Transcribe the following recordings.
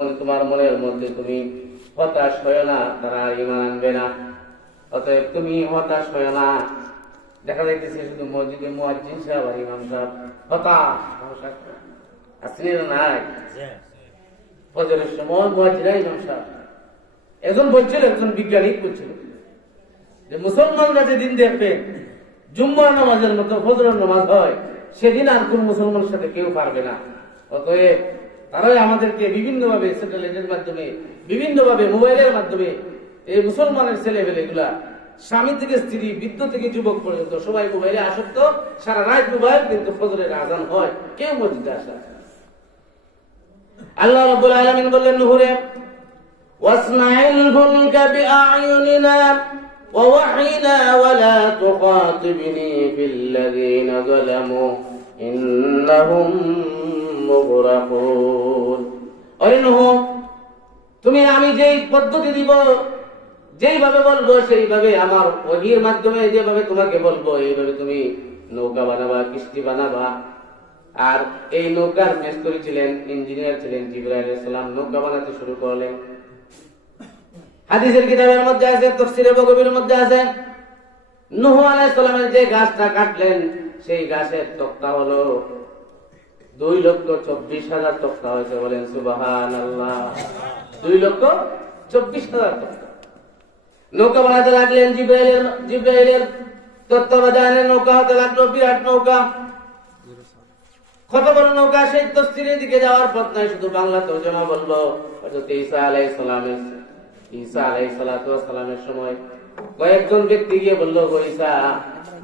তোমার মনের মধ্যে তুমি হতাশ হয় না, তারা ঈমান আনবে না। অতএব তুমি হতাশ হয় না। দেখা যাইতেছে শুধু মসজিদে মুয়াজ্জিন সাহেব আর ইমাম সাহেব হতাশ আসলে নাই। ফজরের সময় মুয়াজ্জিন ইমাম সাহেব একজন বলছিল, একজন বিজ্ঞানী বলছিল যে মুসলমানরা যেদিন দেখবে জুম্মার নামাজের মতো ফজরের নামাজ হয়, সেদিন আর কোন মুসলমানের সাথে কেউ পারবে না। অতএব তারাই আমাদেরকে বিভিন্নভাবে স্যাটেলাইটের মাধ্যমে, বিভিন্নভাবে মোবাইলের মাধ্যমে এই মুসলমানের ছেলেপেলে এগুলা স্বামী থেকে স্ত্রী, বৃদ্ধ থেকে যুবক পর্যন্ত সবাই মোবাইলে আসক্ত, সারা রাত মোবাইল, কিন্তু ফজরের আজান হয়, কেউ মসজিদে আসে না। আল্লাহ রাব্বুল আলামিন বললেন নূরে, ওয়াসনাইল ফুলকা বিআয়ুনিনা ওয়া ওয়াহিনা ওয়া লা তুখাতিবনি বিল্লাযিনা যালামু ইন্নাহুম মুগরাকুন। ওরে নূহ, তুমি আমি যেই পদ্ধতি দিব, যেইভাবে বলবো সেইভাবে, আমার ওহীর মাধ্যমে যেভাবে তোমাকে বলবো এইভাবে তুমি নৌকা বানাবা, কিস্তি বানাবা। আর এই নৌকার মেস্তরি ছিলেন, ইঞ্জিনিয়ার ছিলেন জিবরাইল আলাইহিস সালাম। নৌকা বানাতে শুরু করলেন। হাদিসের কিতাবের মধ্যে আছে, তাফসীরে বগবীর মধ্যে আছে, নূহ আলাইহিস সালামের যে গাছটা কাটলেন, সেই গাছের তক্তা হলো 2,24,000 তক্তা হয়েছে। বলেন সুবহানাল্লাহ। 2,24,000 তক্তা। নৌকা বানাতে লাগলেন, জিবরাইলের তত্ত্বাবধানে নৌকা হতে লাগলো, বিরাট নৌকা। কত বড় নৌকা, সেই তাফসীরের দিকে যাওয়ার পথ নাই, শুধু বাংলা তর্জমা বলবো। হযরত ঈসা আলাইহিস সালামের সময় কয়েকজন ব্যক্তি গিয়ে বললো, ঈসা,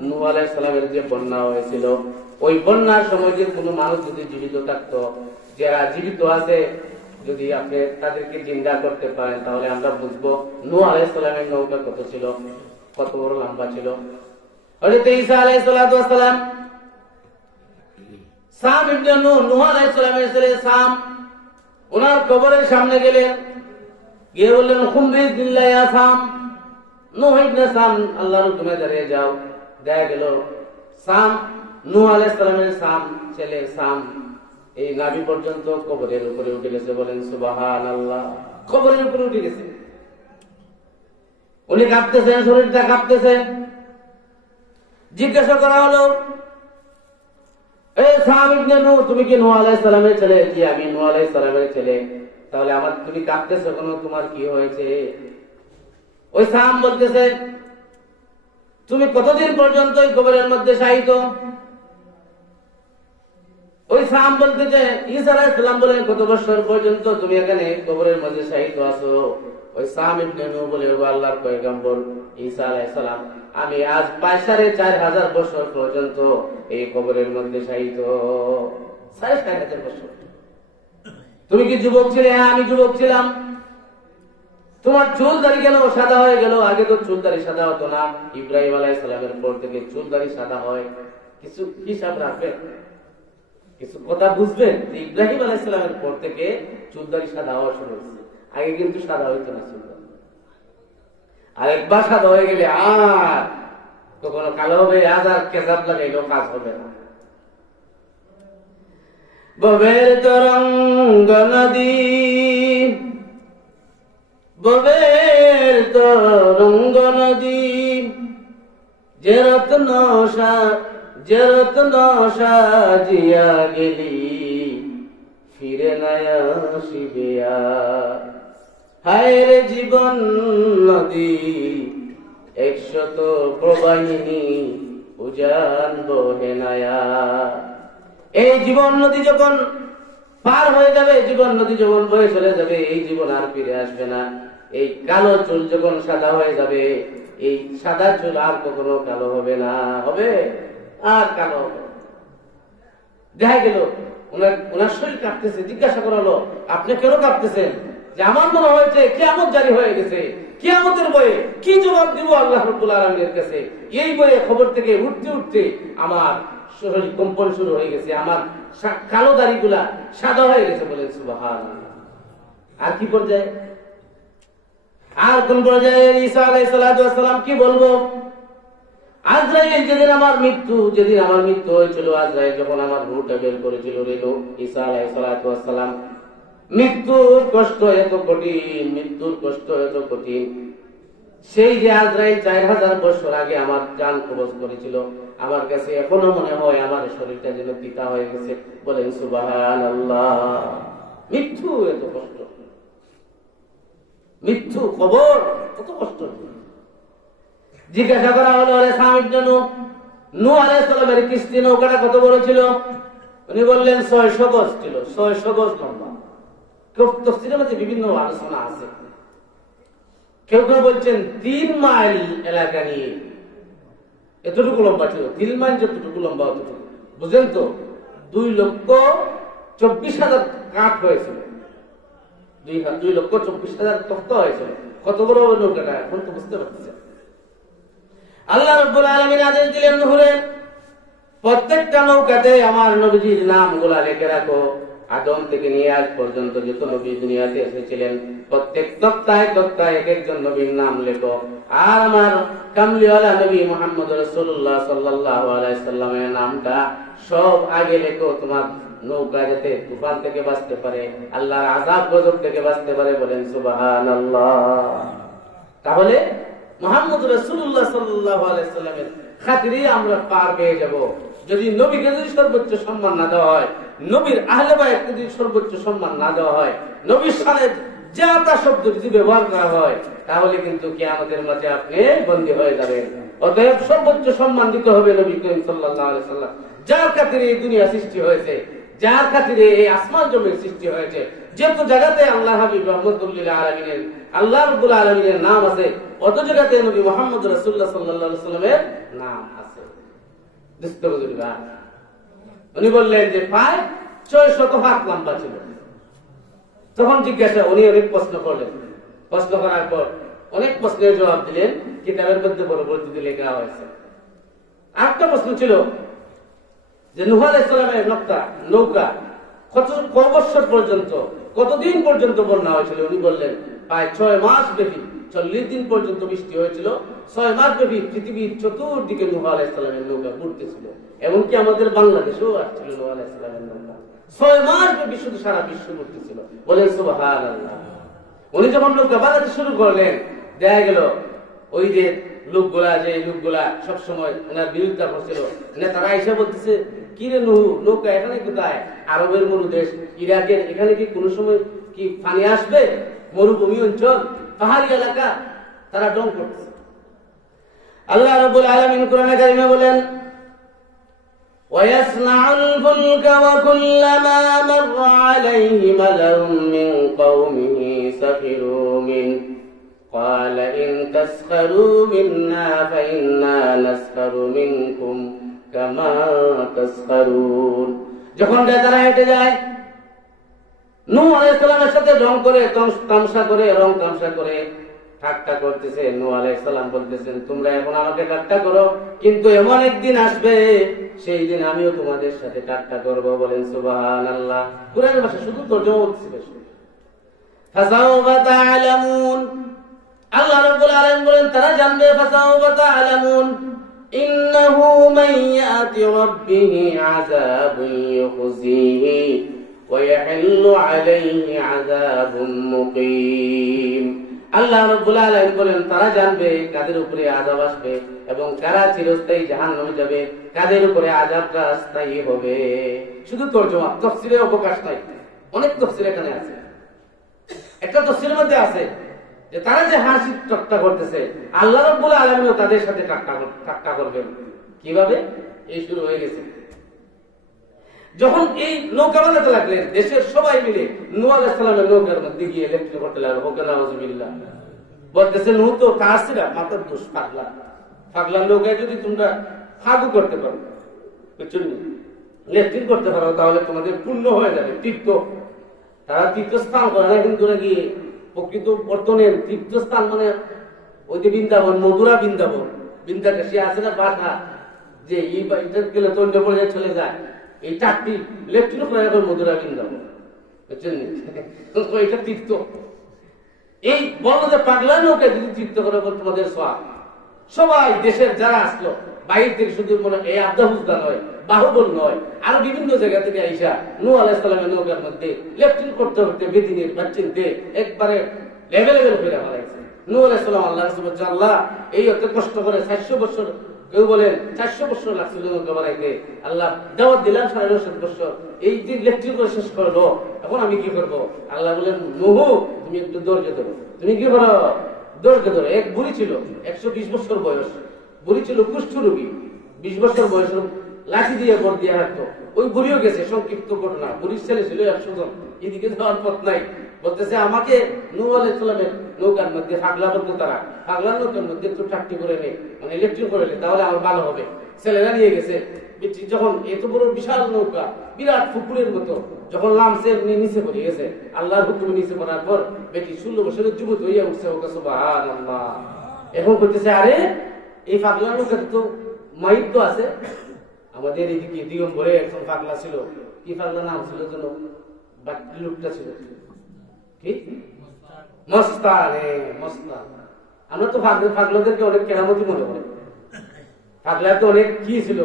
নূহ আলাইহিস সালামের যে বন্যা হয়েছিল, ওই বন্যার সময় যে কোনো মানুষ যদি জীবিত থাকতো, যারা জীবিত আছে, যদি আপনি তাদেরকে জিন্দা করতে পারেন, তাহলে আমরা বুঝবো নূহ আলাইহিস সালামের নৌকা কত ছিল, কত বড় লম্বা ছিল। হযরত ঈসা আলাইহিস সালাম সাম ইবনে নূহ আলাইহিস সালামের ছেলে সাম, ওনার কবরের সামনে গেলেন, গিয়ে বললেন, কুম বিসমিল্লাহ ইয়া সাম। নূহ ইবনে সাম, আল্লাহর হুকুমে দাঁড়িয়ে যাও। দেখা গেল সাম, নূহ আলাইহিস সালামের ছেলে সাম এই নাভি পর্যন্ত কবরের উপরে উঠে গেছে। বলেন সুবহানাল্লাহ। কবরের উপরে উঠে গেছে। উনি কাঁপতেছেন, শরীরটা কাঁপতেছে। জিজ্ঞাসা করা হলো, এই সাম ইবনে নূহ, তুমি কি নূহ আলাইহিস সালামের ছেলে? জি, আমি নূহ আলাইহিস সালামের ছেলে। তাহলে আমার তুমি কাঁপতেছো কেন, তোমার কি হয়েছে? ওই সাম বলতেছে, তুমি কতদিন পর্যন্ত এই কবরের মধ্যে শায়িত? ওই সাম বলতেছে, ঈসা আলাইহিস সালাম বলেন, কত বছর পর্যন্ত তুমি এখানে কবরের মধ্যে শায়িত আছো? ওই সাম ইবনে নূহ বলে, ও আল্লাহর পয়গম্বর ঈসা আলাইহিস সালাম, আমি আজ 4,500 বছর পর্যন্ত এই কবরের মধ্যে শায়িত। 4,500 বছর। তুমি কি যুবক ছিলে? হ্যাঁ, আমি যুবক ছিলাম। তোমার চুল দাড়ি কেন সাদা হয়ে গেল? আগে তো চুল দাড়ি সাদা হতো না। ইব্রাহিম আলাইহিস সালামের পর থেকে চুল দাড়ি সাদা হয়। কিছু হিসাব রাখবেন, কিছু কথা বুঝবেন। ইব্রাহিম আলাইহিস সালামের পর থেকে চুল দাড়ি সাদা হওয়া শুরু হয়েছে। আগে কিন্তু সাদা হইতো না চুল দাড়ি। আর একবার সাদা হয়ে গেলে আর কখনো কালো হবে, আজ আর কেজাব লাগাইলেও কাজ হবে না। ববের তরঙ্গ নদী, ববের তরঙ্গ নদী, যে রত্ন সাজিয়া গেলি, ফিরে নাই আসিবে আর। হায় রে জীবন নদী, 100 প্রবাহিনী, উজান বহে নায়া। এই জীবন নদী যখন পার হয়ে যাবে, জীবন নদী যখন বয়ে চলে যাবে, এই জীবন আর ফিরে আসবে না। এই কালো চুল যখন সাদা হয়ে যাবে, এই সাদা চুল আর কখনো কালো হবে না। হবে আর কালো হবে। দেখা গেল ওনার শরীর কাঁপতেছে। জিজ্ঞাসা করা হলো, আপনি কেন কাঁপতেছেন? যে আমার মনে হয়েছে কিয়ামত জারি হয়ে গেছে। কিয়ামতের বয়ে কি জবাব দিব আল্লাহ রাব্বুল আলামিনের কাছে? এই বয়ে খবর থেকে উঠতে উঠতে আমার শরীর কম্পন শুরু হয়ে গেছে, আমার কালো দাড়িগুলা সাদা হয়ে গেছে। বলেন সুবহানাল্লাহ। আর কি পর্যায়ে, আর কোন পর্যায়ে ঈসা আলাইহিস সালাম কি বলবো? আজরাইল যেদিন আমার মৃত্যু হয়েছিল, আজরাইল যখন আমার রূহটা বের করেছিল, ঈসা আলাইহিস সালাম মৃত্যুর কষ্ট এত কঠিন, মৃত্যুর কষ্ট এত কঠিন। সেই যে আজরাইল 4000 বছর আগে আমার জান কবজ করেছিল, আমার কাছে এখনো মনে হয় আমার শরীরটা যেন পিতা হয়ে গেছে। বলেন সুবহানাল্লাহ। মৃত্যু এত কষ্ট, মৃত্যু কবর কত কষ্ট। জিজ্ঞাসা করা হলো স্বামীর জন্য, নূহ আলাইহিস সালামের কিস্তি নৌকাটা কত বড় ছিল? উনি বললেন 600 গজ ছিল, 600 গজ লম্বা। তাফসীরের মধ্যে বিভিন্ন আলোচনা আছে। কেউ কেউ বলছেন 3 মাইল এলাকা নিয়ে এতটুকু লম্বা ছিল। 3 মাইল যতটুকু লম্বা অতটুকু, বুঝলেন তো? 2,24,000 কাঠ হয়েছিল, 2,24,000 তক্তা হয়েছিল। কত বড় নৌকাটা এখন তো বুঝতে পারতেছেন। আল্লাহ রাব্বুল আলামিন আদেশ দিলেন নূহে, প্রত্যেকটা নৌকাতে আমার নবীজির নামগুলা লিখে রাখো। আদম থেকে নিয়ে আজ পর্যন্ত যত নবী দুনিয়াতে এসেছিলেন প্রত্যেক তক্তায় তক্তায় এক একজন নবীর নাম লেখো। আর আমার কামলিওয়ালা নবী মুহাম্মদ রাসূলুল্লাহ সাল্লাল্লাহু আলাইহি সাল্লামের নামটা সব আগে লেখো, তোমার নৌকা যাতে তুফান থেকে বাঁচতে পারে, আল্লাহর আযাব গজব থেকে বাঁচতে পারে। বলেন সুবহানাল্লাহ। তাহলে মুহাম্মদ রাসূলুল্লাহ সাল্লাল্লাহু আলাইহি সাল্লামের খাতিরে আমরা পার পেয়ে যাব। যদি নবীকে যদি সর্বোচ্চ সম্মান না দেওয়া হয়, নবীর আহলে বায়তকে যদি সর্বোচ্চ সম্মান না দেওয়া হয়, নবীর সাথে জাতা শব্দ যদি ব্যবহার করা হয়, তাহলে কিন্তু কিয়ামতের মাঠে আপনি বন্দী হয়ে যাবেন। অতএব সর্বোচ্চ সম্মান দিতে হবে নবী করিম সাল্লাল্লাহু আলাইহি সাল্লাম, যার খাতিরে এই দুনিয়া সৃষ্টি হয়েছে, যার খাতিরে এই আসমান জমিন সৃষ্টি হয়েছে। যত জায়গাতে আল্লাহ হাবিব রাহমাতুল লিল আলামিনের, আল্লাহ রাব্বুল আলামিনের নাম আছে, অত জায়গাতে নবী মুহাম্মদ রাসূলুল্লাহ সাল্লাল্লাহু আলাইহি সাল্লামের নাম আছে। উনি বললেন যে প্রায় 600 হাত লম্বা ছিল। তখন জিজ্ঞাসা, উনি অনেক প্রশ্ন করলেন। প্রশ্ন করার পর অনেক প্রশ্নের জবাব দিলেন, কিতাবের মধ্যে পরবর্তীতে লেখা হয়েছে। আরেকটা প্রশ্ন ছিল যে নূহ আলাইহিস সালামের নৌকা কত বছর পর্যন্ত, কতদিন পর্যন্ত বন্যা হয়েছিল? উনি বললেন প্রায় 6 মাস ব্যাপী, 40 দিন পর্যন্ত বৃষ্টি হয়েছিল। 6 মাস ব্যাপী পৃথিবীর চতুর্দিকে নূহ আলাইহিস সালামের নৌকা ঘুরতেছিল। এমনকি আমাদের বাংলাদেশেও আসছিল নূহ আলাইহিস সালামের নৌকা। 6 মাস ব্যাপী শুধু সারা বিশ্ব ঘুরতেছিল। বলেন সুবহানাল্লাহ। উনি যখন নৌকা বানাতে শুরু করলেন, দেখা গেল ওই যে লোকগুলা সবসময় ওনার বিরোধিতা করছিল, নেতারা এসে বলতেছে, কি রে নূহ, নৌকা এখানে কোথায়? আরবের মরুদেশ, ইরাকের এখানে কি কোনো সময় কি পানি আসবে? মরুভূমি অঞ্চল, পাহাড়ি এলাকা, তারা ডং করতেছে। আল্লাহ রাব্বুল আলামিন কোরআনে কারিমে বলেন, وَيَصْنَعُ الْفُلْكَ وَكُلَّمَا مَرَّ عَلَيْهِ مَلَأٌ مِّن قَوْمِهِ سَخِرُوا مِنْهُ قَالَ إِن تَسْخَرُوا مِنَّا فَإِنَّا نَسْخَرُ مِنكُمْ كَمَا تَسْخَرُونَ। যখন তারা হেঁটে যায়, নূহ আলাইহিস সালামের সাথে রং করে তামসা করে, রং তামসা করে ঠাট্টা করতেছে। নূহ আলাইহিস সালাম বলতেছেন, তোমরা এখন আমাকে ঠাট্টা করো, কিন্তু এমন একদিন আসবে সেই দিন আমিও তোমাদের সাথে ঠাট্টা করব। বলেন সুবহানাল্লাহ। কুরআনের ভাষা শুধু তরজমা হচ্ছে। ফাসাউফা তা'লামুন, আল্লাহ রাব্বুল আলামিন বলেন তারা জানবে। ফাসাউফা তা'লামুন ইন্নাহু মান ইয়াতি রাব্বিহি আযাবুন ইউখজিহি ওয়া ইয়াহিল্লু আলাইহি আযাবুন মুকিম। আল্লাহ রাব্বুল আলামিন বলেন তারা জানবে কাদের উপরে আযাব আসবে এবং কারা চিরস্থায়ী জাহান্নামে যাবে, কাদের উপরে আযাবটা স্থায়ী হবে। শুধু তরজমা, তাফসীরে অবকাশ নাই। অনেক তাফসীর এখানে আছে। একটা তাফসীরের মধ্যে আছে যে তারা যে হাসি ঠাট্টা করতেছে, আল্লাহ রাব্বুল আলামিনও তাদের সাথে ঠাট্টা করবেন। কিভাবে? এই শুরু হয়ে গেছে। যখন এই নৌকা বানাতে লাগলেন, দেশের সবাই মিলে নূহ আলাইহিস সালামের নৌকার মধ্যে গিয়ে লেখতে করতে লাগলো, হোকেনা নাউযুবিল্লাহ। বলতেছে, নূহ তো কাসিরা, মাথার দোষ, পাগলা নৌকায় যদি তোমরা ফাগু করতে পারো, লেট্রিন করতে পারো, তাহলে তোমাদের পূর্ণ হয়ে যাবে, তীর্থ। তারা তীর্থস্থান করে না, কিন্তু নাকি প্রকৃত বর্তনের তীর্থস্থান মানে ওই যে বৃন্দাবন, মধুরা বৃন্দাবন, বৃন্দাকাশী আছে না বাধা, যে এই গেলে তৈরি পর্যায়ে চলে যায়। এই 4টি লেফটিন করে এখন মধুরা বৃন্দাবন, বুঝছেন? এটা তীর্থ। এই বলো যে পাগলা নৌকা যদি তীর্থ করে তোমাদের সব, সবাই দেশের যারা আসলো বাইরে থেকে শুধু মনে এই আবদাহুজদা নয়, বাহুবল নয়, আরো বিভিন্ন জায়গা থেকে আইসা নূহ আলাইহিস সালামের নৌকার মধ্যে লেফটিন করতে করতে বেদিনের বাচ্চিনতে একবারে লেভেল হয়ে হারাইছে। নূহ আলাইহিস সালাম আল্লাহর কাছে বলছে, আল্লাহ এই এত কষ্ট করে 400 বছর, কেউ বলেন 400 বছর লাগছিল নৌকা বানাইতে, আল্লাহ দাওয়াত দিলাম 9.5 বছর, এই যে লেফটিন করে শেষ করলো, এখন আমি কি করবো? আল্লাহ বলেন, নূহ তুমি একটু ধৈর্য ধরো। তুমি কি করো? ধৈর্য ধরো। এক বুড়ি ছিল 120 বছর বয়স, বুড়ি ছিল কুষ্ঠ রোগী, 20 বছর বয়স, লাঠি দিয়ে ভর দিয়ে হাঁটতো। ওই বুড়িও গেছে, সংক্ষিপ্ত ঘটনা। বুড়ির ছেলে ছিল 100 জন, এদিকে যাওয়ার পথ নাই। বলতেছে আমাকে নূহ আলাইহিস সালামের নৌকার মধ্যে ফাগলা বলতো, তারা ফাগলার নৌকার মধ্যে একটু ঠাট্টি করে নে, মানে ইলেকট্রিক করে নে, তাহলে আমার ভালো হবে। ছেলেরা নিয়ে গেছে। যখন এত বড় বিশাল নৌকা, বিরাট পুকুরের মতো, যখন নামছে নিচে পড়ে গেছে, আল্লাহর হুকুমে নিচে পড়ার পর বেটি 16 বছরের যুবক হইয়া উঠছে। ওকে সুবহানাল্লাহ। এখন করতেছে, আরে এই ফাগলা নৌকাতে তো মাইক তো আছে। আমাদের এদিকে দিগম্বরে একজন পাগলা ছিল, কি পাগলা নাম ছিল যেন, লোকটা ছিল কি, মস্তান। মস্তান। আমরা তো পাগলাদেরকে অনেক কেরামতি মনে করি। পাগলা তো অনেক কি ছিল,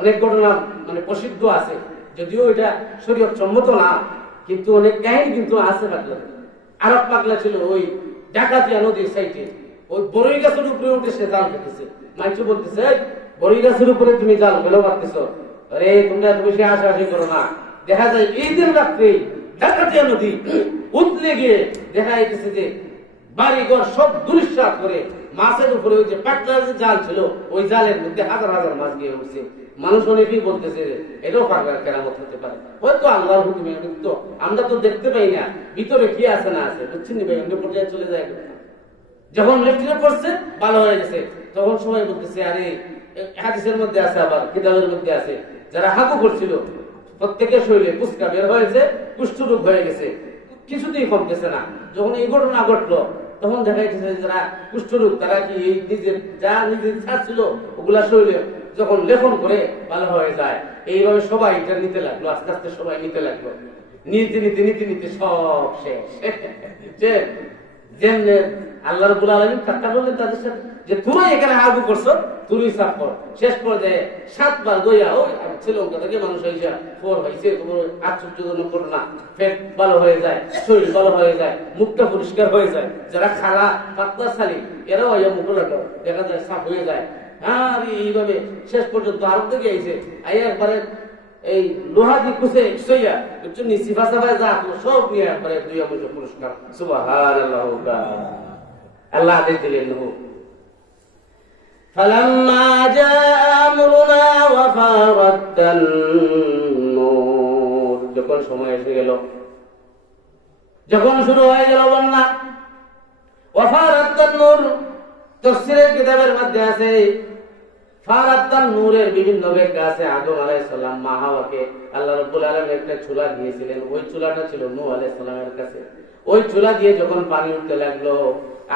অনেক ঘটনা মানে প্রসিদ্ধ আছে, যদিও এটা শরীয়ত সম্মত না, কিন্তু অনেক কাহিনী কিন্তু আছে পাগলাদের। আর এক পাগলা ছিল ওই ডাকাতিয়া নদীর সাইডে, ওই বড়ই গাছের উপরে উঠে সে জাল খেতেছে। মাইচু বলতেছে, বড়ই গাছের উপরে তুমি জাল ফেলো পারতেছ, আরে তোমরা বেশি আশাআশি করো না। দেখা যায় এই দিন রাত্রে ডাকাতিয়া নদী উতলে গিয়ে দেখা যাইতেছে যে বাড়িঘর সব দুলিশাত করে মাছের উপরে ওই যে পাটলার যে জাল ছিল, ওই জালের মধ্যে হাজার হাজার মাছ গিয়ে উঠছে। মানুষ অনেকেই বলতেছে এটাও পাগলার কেরামত হতে পারে, হয়তো আল্লাহর হুকুমে। তো আমরা তো দেখতে পাই না ভিতরে কি আছে না আছে, বুঝছেন ভাই, অন্য পর্যায়ে চলে যায়। যখন লেফটিনে পড়ছে ভালো হয়ে গেছে, তখন সবাই বলতেছে, আরে হাদিসের মধ্যে আছে, আবার কিতাবের মধ্যে আছে, যারা হাগু করছিল প্রত্যেকের শরীরে কুচকা বের হয়েছে, কুষ্ঠরোগ হয়ে গেছে, কিছুতেই কমতেছে না। যখন এই ঘটনা ঘটলো, তখন দেখা যাচ্ছে যারা কুষ্ঠরোগ, তারা কি নিজের যা নিজের ইচ্ছা ছিল ওগুলা শরীরে যখন লেখন করে ভালো হয়ে যায়। এইভাবে সবাই এটা নিতে লাগলো, আস্তে আস্তে সবাই নিতে লাগলো, নিতে নিতে নিতে নিতে সব শেষ। যেমনি আল্লাহ রাব্বুল আলামিন ঠাট্টা করলেন তাদের সাথে, যে তুই এখানে হাগু করছো, তুই সাফ কর। শেষ পর্যায়ে 7 বার দইয়া ওই শ্রীলঙ্কা থেকে মানুষ হয়েছে, ফোর হয়েছে, তোমার আশ্চর্যজনক ঘটনা, পেট ভালো হয়ে যায়, শরীর ভালো হয়ে যায়, মুখটা পরিষ্কার হয়ে যায়। যারা খালা পাতলা সালি এরাও মুখটা দেখা যায় সাফ হয়ে যায়। আর এইভাবে শেষ পর্যন্ত আরব থেকে আইছে, আইয়া একবারে এই লোহা দিয়ে কুচে সইয়া নিচি ফাঁসাফায় যা সব নিয়ে একবারে 2 বছর পুরস্কার। সুবহানাল্লাহ। আল্লাহ আদেশ দিলেন, فلما جاء أمرنا وفارت النور, যখন সময় এসে গেল, যখন শুরু হয়ে গেল বন্যা। ওয়াফারাত নূর, তাফসীরের কিতাবের মধ্যে আছে ফারাত নূরের বিভিন্ন ব্যাখ্যা আছে। আদম আলাইহিস সালাম মা হাওয়াকে আল্লাহ রাব্বুল আলামিন একটা চুলা দিয়েছিলেন, ওই চুলাটা ছিল নূহ আলাইহিস সালামের কাছে। ওই চুলা দিয়ে যখন পানি উঠতে লাগলো,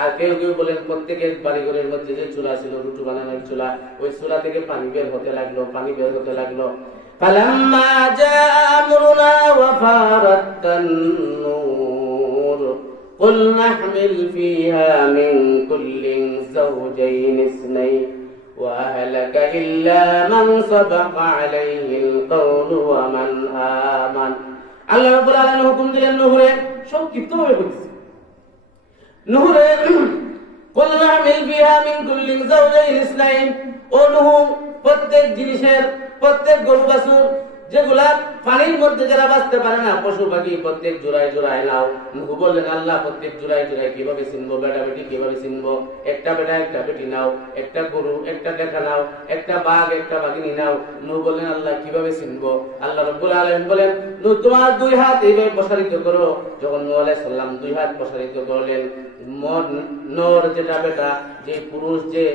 আর কেউ কেউ বলেন প্রত্যেকের বাড়িঘরের মধ্যে যে চুলা ছিল, রুটি বানানোর চুলা, ওই চুলা থেকে পানি বের হতে লাগলো, পানি বের হতে লাগলো। ফালাম্মা জাআ আমরুনা ওয়া ফারাতান নূর কুলনা হামিল ফিহা মিন কুল্লিন যাওজাইন ইসনাইন ওয়া আহলাকা ইল্লা মান সাবাকা আলাইহিল কওলু ওয়া মান আমান। আল্লাহ রাব্বুল আলামিন হুকুম দিলেন নূহে, সংক্ষিপ্তভাবে বলতেছি, নূহে কুলনা হামিল ফিহা মিন কুল্লিন যাওজাইন ইসনাইন, ও নূহ প্রত্যেক জিনিসের, প্রত্যেক গরু বাছুর যেগুলা পানির মধ্যে যারা বাঁচতে পারে না, পশু পাখি প্রত্যেক জোড়ায় জোড়ায় নাও। নূহ বললেন, আল্লাহ প্রত্যেক জোড়ায় জোড়ায় কিভাবে চিনবো, বেটা বেটি কিভাবে চিনবো? একটা বেটা একটা বেটি নাও, একটা গরু একটা দেখা নাও, একটা বাঘ একটা বাঘিনী নাও। নূহ বললেন, আল্লাহ কিভাবে চিনবো? আল্লাহ রাব্বুল আলামিন বলেন, নূহ তোমার 2 হাত এইভাবে প্রসারিত করো। যখন নূহ আলাইহিস সালাম 2 হাত প্রসারিত করলেন, নর যেটা বেটা, যে পুরুষ যে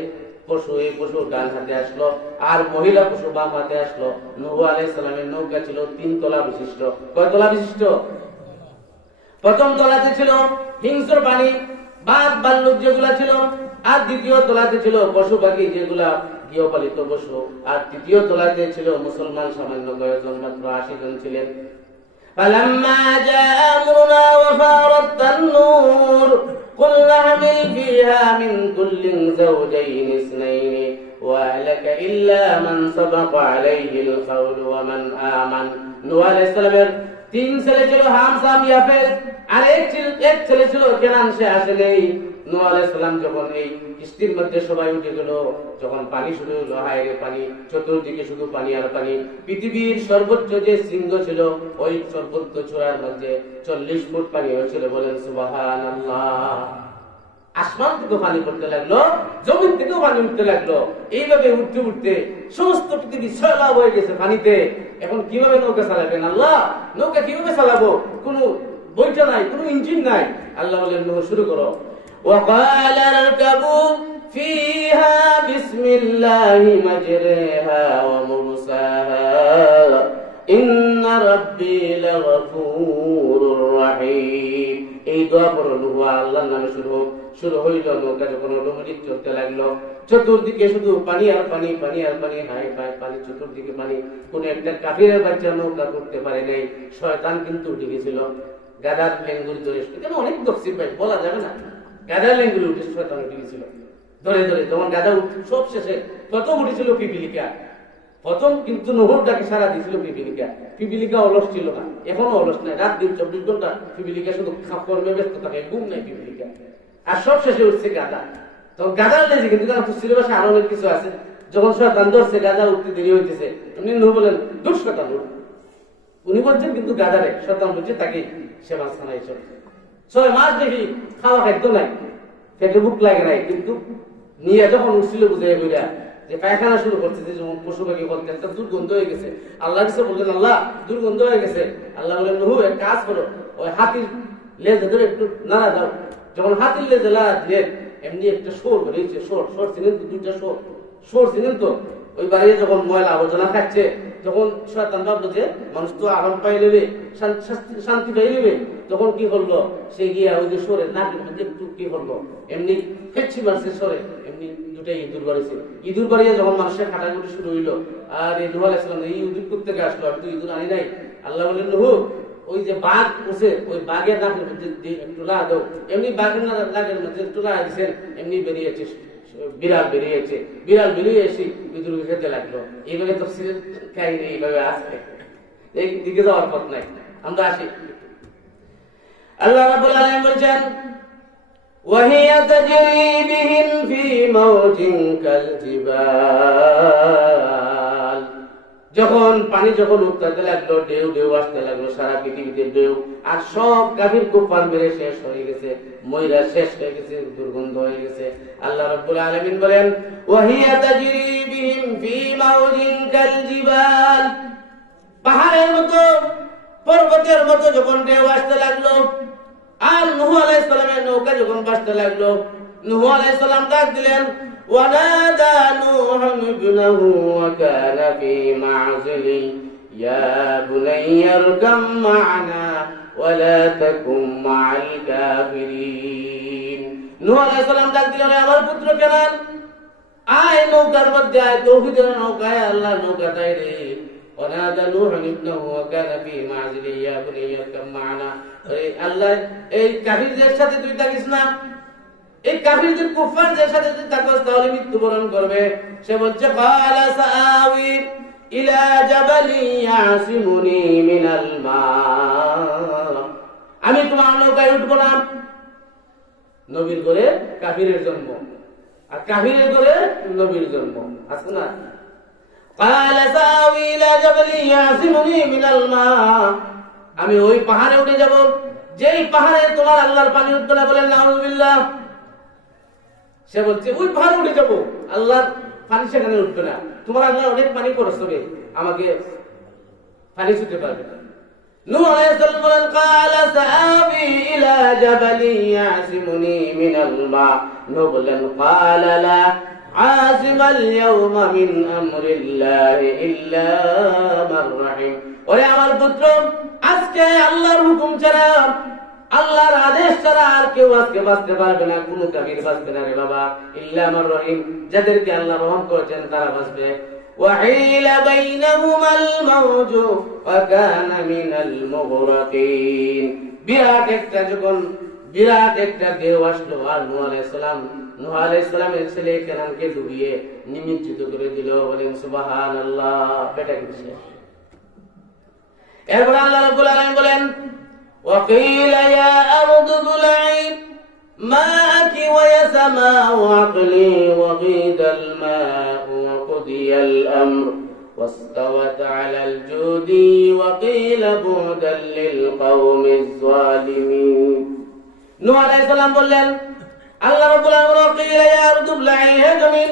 পশু, এই পশু ডান হাতে আসলো, আর মহিলা পশু বাম হাতে আসলো। নূহ আলাইহিস সালামের নৌকা ছিল 3 তলা বিশিষ্ট। কয় তলা বিশিষ্ট? প্রথম তলাতে ছিল হিংস্র প্রাণী, বাঘ ভাল্লুক যেগুলা ছিল, আর দ্বিতীয় তলাতে ছিল পশু পাখি যেগুলা গৃহপালিত পশু, আর তৃতীয় তলাতে ছিল মুসলমান সামান্য কয়েকজন, মাত্র 80 জন ছিলেন। فلما جاء أمرنا وفارت النور قلنا احمل فيها من كل زوجين اثنين ওয়ালাকা ইল্লা মান সাবাকা আলাইহিল কাউলু ওয়া মান আমান। নূহ আলাইহিস সালামের 3 ছেলে ছিল, হাম, সাম, ইয়াফেত, আর এক ছেলে ছিল কেনান, সে আসে নেই। নূহ আলাইহিস সালাম যখন এই কিস্তির মধ্যে সবাই উঠে গেল, যখন পানি শুরু হলো, হায়রে পানি, চতুর্দিকে শুধু পানি আর পানি। পৃথিবীর সর্বোচ্চ যে শৃঙ্গ ছিল, ওই সর্বোচ্চ চূড়ার মধ্যে 40 ফুট পানি হয়েছিল। বলেন সুবহানাল্লাহ। আসমান থেকে পানি পড়তে লাগলো, জমিন থেকেও পানি উঠতে লাগলো। এইভাবে উঠতে উঠতে সমস্ত পৃথিবী সয়লাব হয়ে গেছে পানিতে। এখন কিভাবে নৌকা চালাবেন আল্লাহ? নৌকা কিভাবে চালাবো? কোনো বইটা নাই, কোনো ইঞ্জিন নাই। আল্লাহ বলেন, নূহ শুরু করো। وقال اركبوا فيها بسم الله مجريها ومرساها إن ربي لغفور رحيم। এই দোয়া পড়ো, নূহ আল্লাহর নামে শুরু হইল। নৌকা যখন অটোমেটিক চলতে লাগলো, চতুর্দিকে শুধু পানি আর পানি, পানি আর পানি, হাই হাই পানি, চতুর্দিকে পানি। কোন একটা কাফিরের বাচ্চা নৌকা করতে পারে নাই। শয়তান কিন্তু উঠে গেছিল গাদার লেঙ্গুর ধরে। এখানে অনেক দর্শিক ভাই, বলা যাবে না। গাদার লেঙ্গুর উঠে শয়তান উঠে গেছিল ধরে ধরে। যখন গাদা সব শেষে প্রথম উঠেছিল পিপিলিকা। প্রথম কিন্তু নূহর ডাকে সারা দিয়েছিল পিপিলিকা। পিপিলিকা অলস ছিল না, এখনো অলস নাই। রাত দিন 24 ঘন্টা পিপিলিকা শুধু কর্মে ব্যস্ত থাকে, ঘুম নাই পিপিলিকা। আর সব শেষে উঠছে গাদা। তখন গাদার লেগে কিন্তু সিলেবাসে আরো অনেক কিছু আছে। যখন শয়তান ধরছে, গাদা উঠতে দেরি হইতেছে, উনি নূহ বলেন, দূর শয়তান উঠ। উনি বলছেন কিন্তু গাদারে, শয়তান বলছে তাকে সে মাঝখানে এসে 6 মাস দেখি খাওয়া খাদ্য নাই, পেটে বুক লাগে নাই। কিন্তু নিয়ে যখন উঠছিল বুঝে বইরা যে পায়খানা শুরু করতেছে, যেমন পশু পাখি বলতে একটা দুর্গন্ধ হয়ে গেছে। আল্লাহ কাছে বললেন, আল্লাহ দুর্গন্ধ হয়ে গেছে। আল্লাহ বলেন, নূহ এক কাজ করো, ওই হাতির লেজ ধরে একটু নাড়া দাও। যখন হাতির লেজে নাড়া দিলেন, এমনি একটা সোর বেরিয়েছে। সোর চিনেন তো? 2টা সোর চিনেন তো? ওই বাড়িতে যখন ময়লা আবর্জনা খাচ্ছে, তখন শয়তান ভাবলো যে মানুষ তো আরাম পাই নেবে, শান্তি পাই নেবে। তখন কি করলো, সে গিয়া ওই যে সোরে নাকের মধ্যে একটু কি করলো, এমনি ফেকছি মারছে সরে। এমনি 2টা ইঁদুর বাড়িছে। ইঁদুর বাড়িয়ে যখন মানুষের খাটাগুটি শুরু হইলো, আর এই নূহ আলাইহিস সালাম এই ইঁদুর করতে আসলো, আমি তো ইঁদুর আনি নাই। আল্লাহ বলেন, নূহ ওই যে বাঘ উঠছে, ওই বাঘের নাকের মধ্যে একটু লা দাও। এমনি বাঘের নাকের মধ্যে একটু লা দিচ্ছেন, এমনি বেরিয়েছে বিড়াল বেরিয়েছে। বিড়াল বেরিয়ে এসে ইঁদুরকে খেতে লাগলো। এইভাবে তাফসীরের কাহিনী এইভাবে আসছে, এই দিকে যাওয়ার পথ নাই। আমরা আসি, আল্লাহ রাব্বুল আলামিন বলেন, وهي تجري بهم في موج كالجبال। যখন পানি যখন উঠতে লাগলো, ঢেউ ঢেউ আসতে লাগলো, সারা পৃথিবীতে ঢেউ। আর সব কাফির কুফার মেরে শেষ হয়ে গেছে, ময়রা শেষ হয়ে গেছে, দুর্গন্ধ হয়ে গেছে। আল্লাহ রাব্বুল আলামিন বলেন, وهي تجري بهم في موج كالجبال। পাহাড়ের মতো, পর্বতের মতো যখন ঢেউ আসতে লাগলো, আর নূহ আলাইহিস সালামের নৌকা যখন ভাসতে লাগলো, নূহ আলাইহিস সালাম ডাক দিলেন, ওয়ানাদা নূহুন ইবনাহু ওয়া কানা ফি মা'যিলি ইয়া বুনাইয়া ইরকাম মা'না ওয়া লা তাকুম মা'আল কাফিরিন। নূহ আলাইহিস সালাম ডাক দিলেন, আমার পুত্র কেনান, আয় নৌকার মধ্যে আয়, তৌহিদের নৌকায়, আল্লাহর নৌকাটাই রে। ওয়ানাদা নূহুন ইবনাহু ওয়া কানা ফি মা'যিলি ইয়া বুনাইয়া ইরকাম মা'না। আল্লাহ এই কাফিরদের সাথে তুই থাকিস না, এই কাফিরদের কুফারদের সাথে তুই থাকিস, তাহলে মৃত্যুবরণ করবে। সে বলছে, ক্বালা সাআওয়ি ইলা জাবালি ইয়াসিমুনি মিনাল মা। আমি তোমার নৌকায় উঠবো না। নবীর ঘরে কাফিরের জন্ম, আর কাফিরের ঘরে নবীর জন্ম, আছে না? ক্বালা সাআওয়ি ইলা জাবালি ইয়াসিমুনি মিনাল মা। আমি ওই পাহাড়ে উঠে যাব, যেই পাহাড়ে তোমার আল্লাহর পানি উঠবে না। বলেন নাউযুবিল্লাহ। সে বলছে, ওই পাহাড়ে উঠে যাব, আল্লাহর পানি সেখানে উঠবে না। তোমার আল্লাহ অনেক পানি খরচ হবে, আমাকে পানি ছুটে পারবে না। নূহ আলাইহিস সালাম বলেন, ক্বালা সাআবি ইলা জাবালি ইয়াসিমুনি মিনাল মা। নূহ বলেন, ক্বালা লা আসিমাল ইয়াওমা মিন আমরিল্লাহি ইল্লা মান রাহিম। ওরে আমার পুত্র, আজকে আল্লাহর হুকুম ছাড়া, আল্লাহর আদেশ ছাড়া আর কেউ আজকে বাঁচতে পারবে না, কোনো কাফির বাঁচবে না রে বাবা। ইল্লা মান রাহিম, যাদেরকে আল্লাহ রহম করেছেন তারা বাঁচবে। ওয়াহিলা বাইনাহুমাল মাওজু ওয়া কানা মিনাল মুগরাকিন। বিরাট একটা যখন বিরাট একটা ঢেউ আসলো, আর নূহ আলাইহিস সালামের ছেলে কেনানকে ডুবিয়ে নিমজ্জিত করে দিল। বলেন সুবহানাল্লাহ। বেটা কি এরপর আল্লাহ রাব্বুল আলামিন বলেন وقيل يا أرض ابلعي ماءك ويا سماء أقلعي وغيض الماء وقضي الأمر واستوت على الجود وقيل بعدا للقوم الظالمين। নূহ আলাইহিস সালাম বললেন, আল্লাহ রাব্বুল আলামিন وقيل يا أرض ابلعي, হে জমিন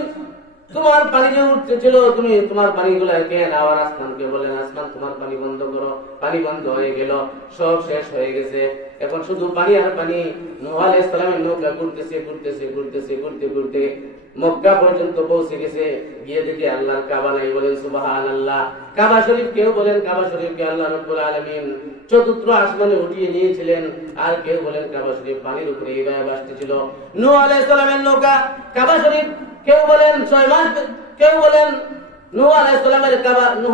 তোমার পানি যে উঠতেছিল তুমি তোমার পানিগুলো কে নাও। আর আসমানকে বলেন, আসমান তোমার পানি বন্ধ করো। পানি বন্ধ হয়ে গেল, সব শেষ হয়ে গেছে, এখন শুধু পানি আর পানি। নূহ আলাইহিস সালামের নৌকা ঘুরতে মক্কা পর্যন্ত পৌঁছে গেছে। গিয়ে দেখে আল্লাহর কাবা নাই। বলেন সুবহানাল্লাহ। কাবা শরীফ কেউ বলেন কাবা শরীফকে আল্লাহ রাব্বুল আলামিন চতুর্থ আসমানে উঠিয়ে নিয়েছিলেন, আর কেউ বলেন কাবা শরীফ পানির উপরে এইভাবে ভাসতেছিল। নূহ আলাইহিস সালামের নৌকা কাবা শরীফ, কেউ বলেন 6 মাস, কেউ বলেন নূহ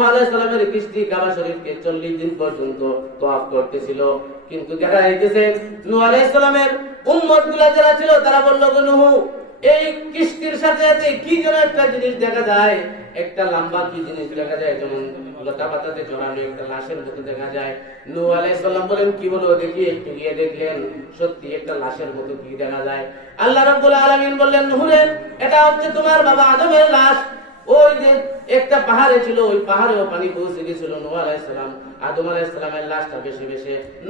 আলাইহিস সালামের কিস্তি কাবা শরীফকে 40 দিন পর্যন্ত তওয়াফ করতেছিল। কিন্তু দেখা যাইতেছে নূহ আলাইহিস সালামের উম্মতগুলো যারা ছিল তারা বলল, নূহ এই কিস্তির সাথে সাথে কি যেন একটা জিনিস দেখা যায়, একটা লম্বা কি জিনিস দেখা যায়, যেমন লতা পাতাতে জড়ানো একটা লাশের মতো দেখা যায়। নূহ আলাইহিস সালাম বলেন, কি বলো দেখি। একটু গিয়ে দেখলেন সত্যি একটা লাশের মতো কি দেখা যায়। আল্লাহ রাব্বুল আলামিন বললেন, নূহ রে, এটা হচ্ছে তোমার বাবা আদমের লাশ। ওই যে একটা পাহাড়ে ছিল, ওই পাহাড়েও পানি পৌঁছে গেছিল। নূহ আলাইহিস সালাম আদম আলাইহিস সালামের লাশটা বেশি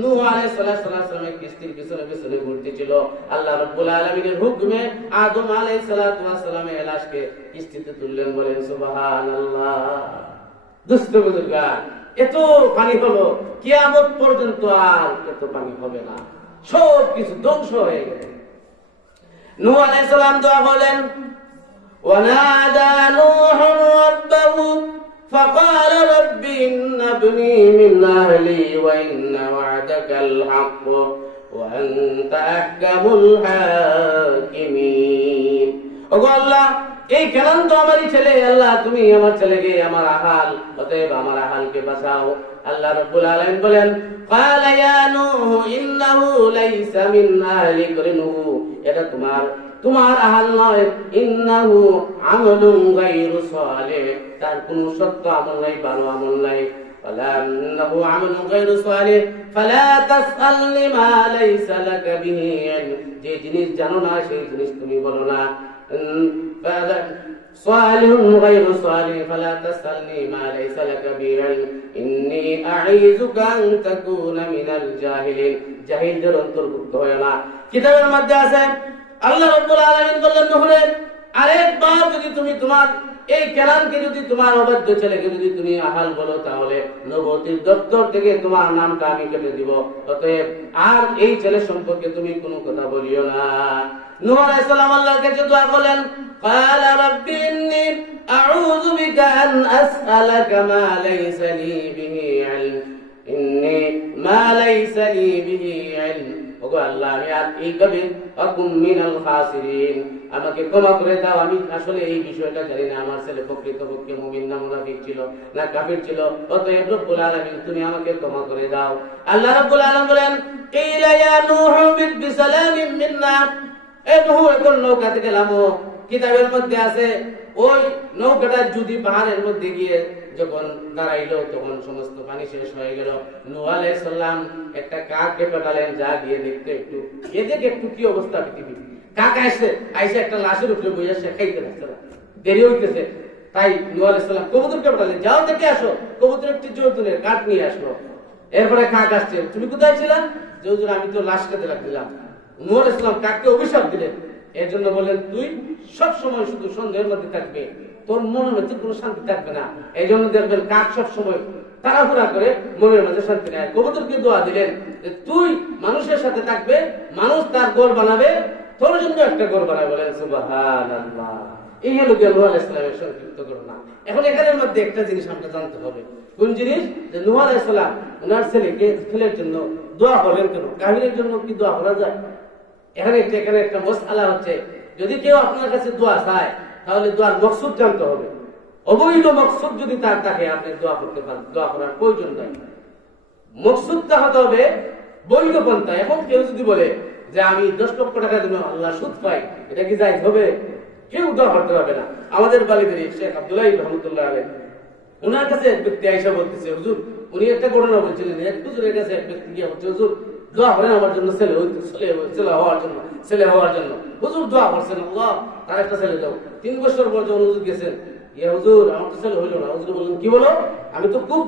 নূহ আলাইহিস সালামের কিস্তির পিছনে ঘুরতেছিল। আল্লাহ রাব্বুল আলামিনের হুকুমে আদম আলাইহিস সালামের লাশকে কিস্তিতে তুললেন। বলেন সুবহানাল্লাহ। দুষ্ট বুজুর্গা, এত পানি হলো, কিয়ামত পর্যন্ত আর এত পানি হবে না, সব কিছু ধ্বংস হয়ে গেছে। নূহ আলাইহিস সালাম দোয়া করলেন, ونادى نوح ربه فقال رب إن ابني من أهلي وإن وعدك الحق وأنت أحكم الحاكمين। ওগো আল্লাহ, এই কেনান তো আমারই ছেলে, আল্লাহ তুমি আমার ছেলেকে, আমার আহাল, অতএব আমার আহালকে বাঁচাও। আল্লাহ রাব্বুল আলামিন বলেন, قال يا نوح إنه ليس من أهلك, নূহ এটা তোমার আহাল নয়। ইন্নাহু আমালুন গায়রু সালিহ, তার কোনো সত্য আমল নাই, ভালো আমল নাই। ফালান্নাহু আমালুন গায়রু সালিহ ফালা তাসআলনি মা লাইসা লাকা বিহি ইলম, যে জিনিস জানো না সেই জিনিস তুমি বলো না। সালিহুন গায়রু সালিহ ফালা তাসআলনি মা লাইসা লাকা বিহি ইলম ইন্নী আ'ইযুকা আন তাকুনা মিনাল জাহিলিন, জাহিলদের অন্তর্ভুক্ত হয় না। কিতাবের মধ্যে আছে আল্লাহ রাব্বুল আলামিন বললেন, নূহ রে, আরেকবার যদি তুমি তোমার এই কেনানকে, যদি তোমার অবাধ্য ছেলেকে যদি তুমি আহাল বলো, তাহলে নবুয়তের দপ্তর থেকে তোমার নামটা আমি কেটে দিব। অতএব আর এই ছেলে সম্পর্কে তুমি কোনো কথা বলিও না। নূহ আলাইহিস সালাম আল্লাহর কাছে দোয়া করলেন, ক্বালা রাব্বি ইন্নী আউযু বিকা আন আসআলাকা মা লাইসা লি বিহি ইলম। ওগো আল্লাহ, আমি আর এইভাবে আকুম মিনাল খাসিরিন, আমাকে ক্ষমা করে দাও, আমি আসলে এই বিষয়টা জানি না, আমার ছেলে প্রকৃতপক্ষে মুমিন না মুনাফিক ছিল না কাফির ছিল। অতএব রব্বুল আলামিন তুমি আমাকে ক্ষমা করে দাও। আল্লাহ রাব্বুল আলামিন বলেন, কিলা ইয়া নূহ বিসালামিন মিন্না, এ নূহ এখন নৌকা থেকে নামো। কিতাবের মধ্যে আছে ওই নৌকাটা যদি পাহাড়ের মধ্যে গিয়ে যখন দাঁড়াইলো, তখন সমস্ত পানি শেষ হয়ে গেল। নূহ আলাইহিস সালাম একটা কাককে পাঠালেন, যা গিয়ে দেখতে একটু এদিকে একটু কি অবস্থা পৃথিবী। কাক আইসে একটা লাশের উপরে বইয়া সে খাইতে লাগছে, দেরি হইতেছে। তাই নূহ আলাইহিস সালাম কবুতরকে পাঠালেন, যাও দেখে আসো। কবুতর একটি জোরতুনের কাঠ নিয়ে আসলো। এরপরে কাক আসছে, তুমি কোথায় ছিলা? যে হুজুর আমি তো লাশ খেতে লাগছিলাম। নূহ আলাইহিস সালাম কাককে অভিশাপ দিলেন। এর জন্য বললেন, তুই সব সময় শুধু সন্দেহের মধ্যে থাকবে, তোর মনের মধ্যে কোনো শান্তি থাকবে না। এই জন্য দেখবেন কাক সব সময় তাড়াহুড়া করে মনের মধ্যে শান্তি নেয়। কবুতরকে দোয়া দিলেন যে তুই মানুষের সাথে থাকবে, মানুষ তার ঘর বানাবে, তোর জন্য একটা ঘর বানাবে। বলেন সুবহানাল্লাহ। এই হলো নূহ আলাইহিস সালামের সংক্ষিপ্ত ঘটনা। এখন এখানের মধ্যে একটা জিনিস আমরা জানতে হবে। কোন জিনিস? যে নূহ আলাইহিস সালাম ওনার ছেলের জন্য দোয়া করলেন কেন? কাফিরের জন্য কি দোয়া করা যায়? এখানে একটা মাসআলা হচ্ছে, যদি কেউ আপনার কাছে দোয়া চায় তাহলে দোয়ার মকসুদ জানতে হবে। অবৈধ মকসুদ যদি তার থাকে, আপনি দোয়া করতে পারেন, দোয়া করার প্রয়োজন নাই। মকসুদটা হতে হবে বৈধ পন্থা। এখন কেউ যদি বলে যে আমি 10 লক্ষ টাকা দেবো আল্লাহ সুদ পাই, এটা কি যাই হবে? কেউ দোয়া করতে পারবে না। আমাদের বালিদের শেখ আব্দুল্লাহ রহমতুল্লাহ আলাইহি, ওনার কাছে এক ব্যক্তি আইসা বলতেছে, হুজুর, উনি একটা ঘটনা বলছিলেন, এক হুজুরের কাছে এক ব্যক্তি গিয়ে বলছে, হুজুর দোয়া করেন আমার জন্য ছেলে হওয়ার জন্য। হুজুর দোয়া করছেন, আল্লাহ তার একটা ছেলে দাও। 3 বছর পর যখন হুজুর গেছেন, ইয়া হুজুর আমার তো ছেলে হইল না। হুজুর বললেন, কি বলো? আমি তো খুব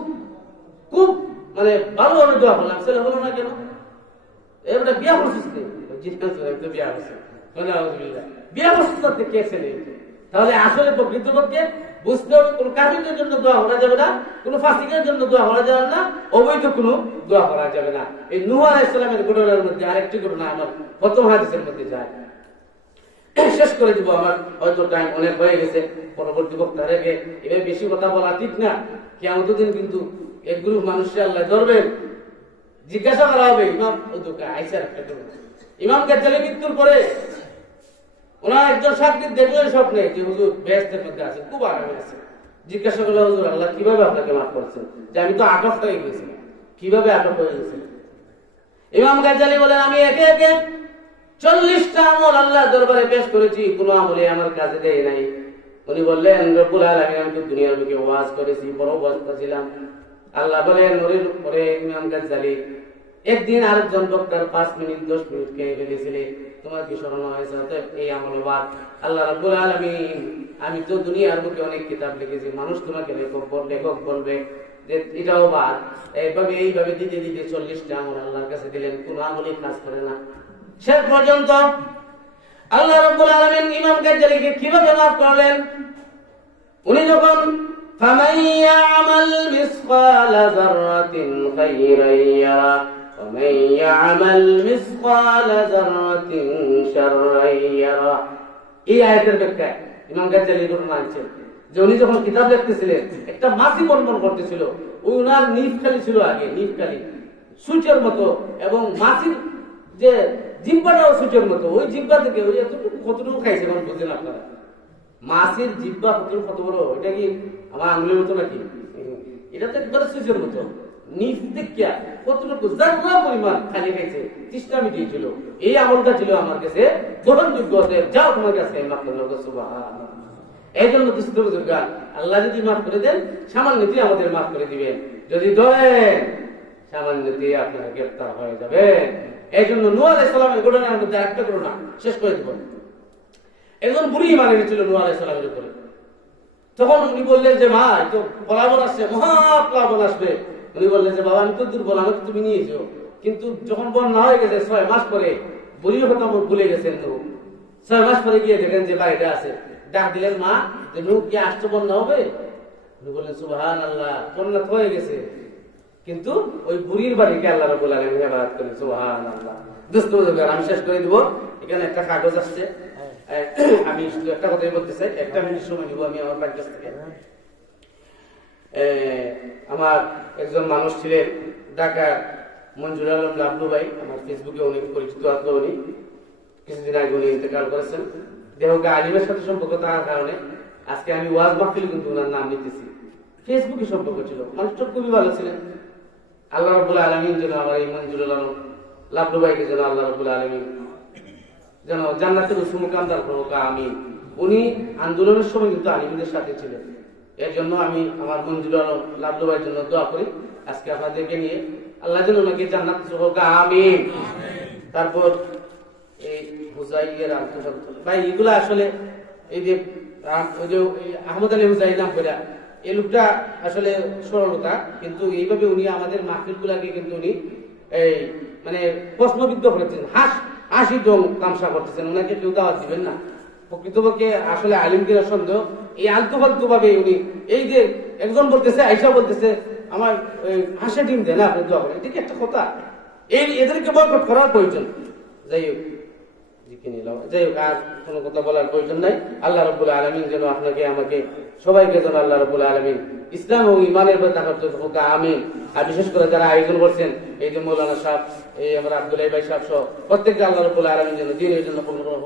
খুব মানে ভালোভাবে দোয়া করলাম, ছেলে হলো না কেন? এবারে বিয়া করছিস কে? বিয়া করছে, বিয়া করছিস কে ছেলে? তাহলে আসলে প্রকৃতপক্ষে বুঝতে হবে, কোন কাফিরের জন্য দোয়া করা যাবে না, কোন ফাসিকের জন্য দোয়া করা যাবে না, অবৈধ কোনো দোয়া করা যাবে না। এই নূহ আলাইহিস সালামের ঘটনার মধ্যে আরেকটি ঘটনা আমার প্রথম হাদিসের মধ্যে যায়, শেষ করে দিব। আমার হয়তো টাইম অনেক হয়ে গেছে, পরবর্তী বক্তার আগে এবার বেশি কথা বলা ঠিক না। কিয়ামত দিন কিন্তু এক গ্রুপ মানুষকে আল্লাহ ধরবেন, জিজ্ঞাসা করা হবে, ইমাম আইসার একটা ইমাম গাজ্জালী মৃত্যুর পরে ওনার একজন সাক্ষী দেখলেন স্বপ্নে যে হুজুর বেহেশতের মধ্যে আছে, খুব আরামে আছে। জিজ্ঞাসা করলো, হুজুর আল্লাহ কিভাবে আপনাকে মাফ করছেন? যে আমি তো আটক হয়ে গেছি। কিভাবে আটক হয়ে গেছি? ইমাম গাজ্জালী বলেন, আমি একে একে 40টা আমল আল্লাহ দরবারে পেশ করেছি, কোনো আমলে আমার কাজে দেয় নাই। উনি বললেন, রব্বুল আলামিন, আমি তো দুনিয়ার বুকে ওয়াজ করেছি, বড় ওয়াজটা ছিলাম। আল্লাহ বলেন, নূরের উপরে ইমাম গাজ্জালী, একদিন আরেকজন বক্তার 5 মিনিট 10 মিনিট খেয়ে ফেলেছিলে, তোমার কি স্মরণ হয়েছে? এই আমল বাদ। আল্লাহ রাব্বুল আলামিন, আমি তো দুনিয়ার বুকে অনেক কিতাব লিখেছি, মানুষ তোমাকে লেখক বলবে যে এটাও বাদ। এইভাবে দিতে দিতে 40টা আমল আল্লাহর কাছে দিলেন, কোন আমলই কাজ করে না। শেষ পর্যন্ত আল্লাহ রাব্বুল আলামিন ইমাম গাজ্জালীকে কিভাবে মাফ করলেন? উনি যখন ফামান ইয়ামাল মিসকালা যাররাতিন খায়রান ইয়ারা ওয়া মান ইয়ামাল মিসকালা যাররাতিন শাররান ইয়ারা, এই আয়াতের ব্যাখ্যা ইমাম গাজ্জালী ঘটনা আছে যে উনি যখন কিতাব লিখতেছিলেন, একটা মাছি বন্টন করতেছিল, ওই উনার নিফখালি ছিল, আগে নিফখালি সূচের মতো, এবং মাছির যে জিহ্বাটাও সূচের মতো, ওই জিহ্বা থেকে ওই এতটুকু কতটুকু খাইছে এখন বুঝছেন আপনারা? মাছের জিহ্বা কত বড়, এটা কি আমার আঙুলের মতো নাকি? এটা তো একবারে সূচের মতো, নিফ দেখিয়া কতটুকু জাররা পরিমাণ খালি খাইছে, তৃষ্ণা মিটিয়েছিল। এই আমলটা ছিল আমার কাছে গ্রহণযোগ্য, যাও তোমার কাছে মাফ করে দাও, সুবহানাল্লাহ। এই জন্য দুস্থ বুজুর্গান, আল্লাহ যদি মাফ করে দেন, সামান্যতি আমাদের মাফ করে দিবেন, যদি ধরেন সামান্যতি আপনারা গ্রেফতার হয়ে যাবেন। এই জন্য নূহ আলাইহিস সালামের ঘটনার মধ্যে একটা ঘটনা শেষ করে দেব। একজন বুড়ি ইমান এনেছিল নূহ আলাইহিস সালামের উপরে। তখন উনি বললেন যে মা, তো প্লাবন আসছে, মহা প্লাবন আসবে। উনি বললেন যে বাবা, আমি তো দুর্বল, আমাকে তুমি নিয়ে এসো। কিন্তু যখন বন্যা হয়ে গেছে 6 মাস পরে, বুড়ির কথা ভুলে গেছেন নূহ। 6 মাস পরে গিয়ে দেখেন যে বাড়িটা আছে। ডাক দিলেন, মা, যে নূহ কি আসছে, বন্যা হবে? উনি বললেন, সুবহানাল্লাহ, বন্যা তো হয়ে গেছে, কিন্তু ওই বুড়ির বাড়িকে আল্লাহ রাব্বুল আলামিন হেফাজত করেন, সুবহানাল্লাহ। দোস্ত বুজুর্গান, আমি শেষ করে দিব। এখানে একটা কাগজ আসছে, আমি শুধু একটা কথাই বলতে চাই, একটা মিনিট সময় নিব আমি আমার কাছ থেকে। আমার একজন মানুষ ছিলেন ঢাকা, মঞ্জুর আলম লাবলু ভাই, আমার ফেসবুকে অনেক পরিচিত আছে। উনি কিছুদিন আগে উনি ইন্তেকাল করেছেন। দেহকে আলিমের সাথে সম্পর্ক থাকার কারণে আজকে আমি ওয়াজ মাহফিল কিন্তু ওনার নাম নিতেছি। ফেসবুকে সম্পর্ক ছিল, মানুষটা খুবই ভালো ছিলেন। আল্লাহ রাব্বুল আলামিন যেন আমার এই মঞ্জুর আলম লাবলু ভাইকে যেন আল্লাহ রাব্বুল আলামিন যেন জান্নাতের উঁচু মুকাম দান করুক, আমিন। উনি আন্দোলনের সময় কিন্তু আলিমদের সাথে ছিলেন। এর জন্য আমি আমার মঞ্জুর আলম লাবলু ভাইয়ের জন্য দোয়া করি আজকে আপনাদেরকে নিয়ে, আল্লাহ যেন ওনাকে জান্নাত হোক, আমিন। তারপর এই হুজাইয়ের ভাই, এগুলা আসলে এই যে আহমদ আলী হুজাই নাম করে, এই লোকটা আসলে সরলতা, কিন্তু এইভাবে উনি আমাদের মাহফিল গুলাকে কিন্তু উনি এই মানে প্রশ্নবিদ্ধ করেছেন, হাসি ডং তামসা করতেছেন। ওনাকে কেউ দাওয়াত দিবেন না। প্রকৃতপক্ষে আসলে আলিমদের সন্দেহ, এই আলতু ফালতু ভাবে উনি এই যে একজন বলতেছে, আইসা বলতেছে আমার হাসে ডিম দেন, আপনি দোয়া করেন, ঠিক একটা কথা। এদেরকে বয়কট করার প্রয়োজন। যাই হোক, আর কোনো কথা বলার প্রয়োজন নাই। আল্লাহ রাব্বুল আলামিন যেন আপনাকে আমাকে সবাইকে যেন আল্লাহ রাব্বুল আলামিন ইসলাম ও ঈমানের উপর থাকার তৌফিক হোক, আমিন। আর বিশেষ করে যারা আয়োজন করছেন, এই যে মৌলানা সাহেব, এই আমরা আব্দুল্লাহ ভাই সাহেব সহ প্রত্যেককে আল্লাহ রাব্বুল আলামিন যেন দ্বীনের জন্য কবুল করুন।